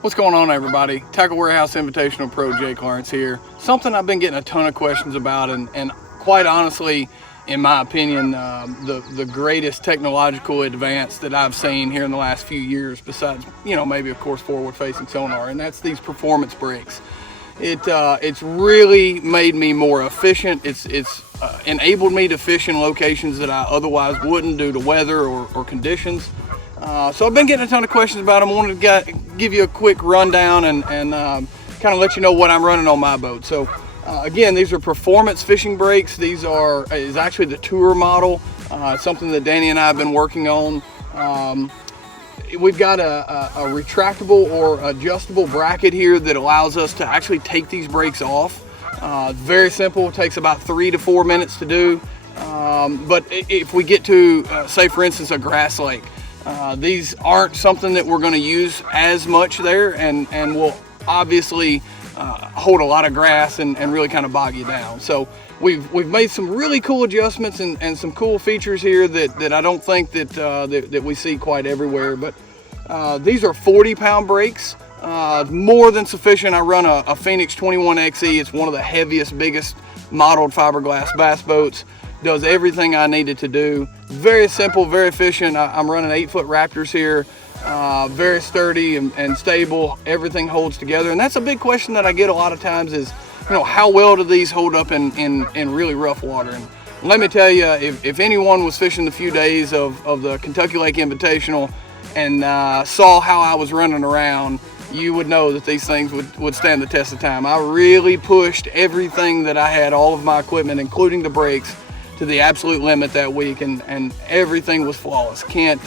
What's going on, everybody? Tackle Warehouse Invitational Pro Jake Lawrence here. Something I've been getting a ton of questions about, and quite honestly, in my opinion, the greatest technological advance that I've seen here in the last few years, besides, maybe of course forward-facing sonar, and that's these performance brakes. It's really made me more efficient. It's enabled me to fish in locations that I otherwise wouldn't due to weather or conditions. So I've been getting a ton of questions about them. I wanted to give you a quick rundown and kind of let you know what I'm running on my boat. So again, these are performance fishing brakes. These is actually the tour model, something that Danny and I have been working on. We've got a retractable or adjustable bracket here that allows us to actually take these brakes off. Very simple, it takes about 3 to 4 minutes to do. But if we get to, say for instance, a grass lake, these aren't something that we're going to use as much there, and will obviously hold a lot of grass and really kind of bog you down. So we've made some really cool adjustments and some cool features here that I don't think that we see quite everywhere. But these are 40-pound brakes, more than sufficient. I run a Phoenix 21XE. It's one of the heaviest, biggest modeled fiberglass bass boats. Does everything I needed to do. Very simple, very efficient. I'm running 8-foot Raptors here. Very sturdy and stable. Everything holds together. And that's a big question that I get a lot of times is, how well do these hold up in really rough water? And let me tell you, if anyone was fishing the few days of the Kentucky Lake Invitational and saw how I was running around, you would know that these things would stand the test of time. I really pushed everything that I had, all of my equipment, including the brakes, to the absolute limit that week, and everything was flawless. Can't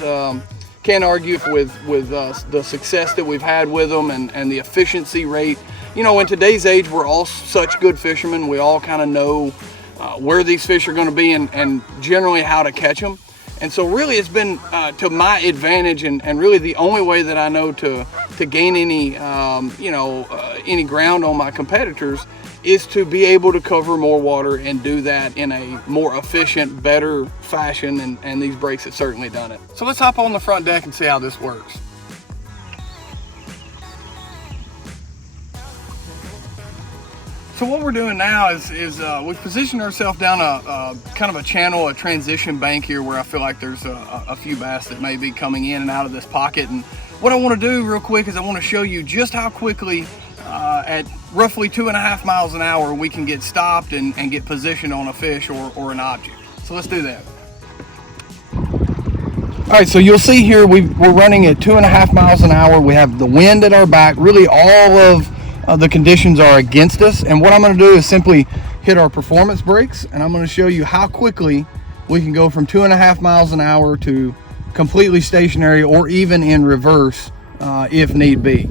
argue with the success that we've had with them and the efficiency rate. In today's age, we're all such good fishermen. We all kind of know where these fish are going to be and generally how to catch them. And so really it's been to my advantage and really the only way that I know to gain any any ground on my competitors is to be able to cover more water and do that in a more efficient, better fashion, and these brakes have certainly done it. So let's hop on the front deck and see how this works. So what we're doing now is we've positioned ourselves down a kind of a channel, a transition bank here where I feel like there's a few bass that may be coming in and out of this pocket. And what I want to do real quick is I want to show you just how quickly at roughly 2.5 miles an hour we can get stopped and get positioned on a fish or an object. So let's do that. All right, so you'll see here we're running at 2.5 miles an hour. We have the wind at our back. Really all of the conditions are against us, and what I'm going to do is simply hit our performance brakes, and I'm going to show you how quickly we can go from 2.5 miles an hour to completely stationary or even in reverse if need be.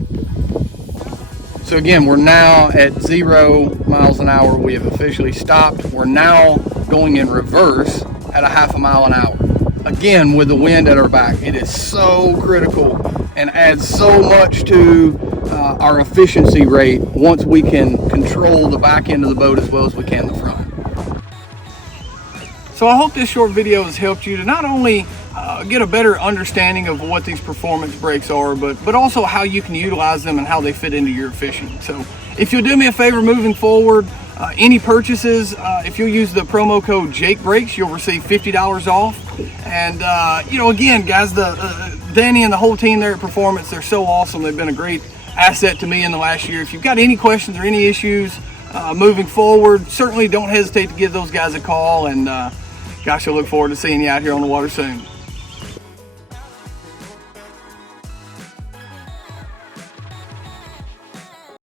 So again, we're now at 0 miles an hour. We have officially stopped. We're now going in reverse at 0.5 mile an hour. Again, with the wind at our back, it is so critical and adds so much to our efficiency rate once we can control the back end of the boat as well as we can the front. So I hope this short video has helped you to not only get a better understanding of what these performance brakes are, but also how you can utilize them and how they fit into your fishing. So if you'll do me a favor moving forward, any purchases, if you'll use the promo code JakeBrakes, you'll receive $50 off. And again, guys, Danny and the whole team there at Performance, they're so awesome. They've been a great asset to me in the last year. If you've got any questions or any issues moving forward, certainly don't hesitate to give those guys a call. And gosh, I look forward to seeing you out here on the water soon.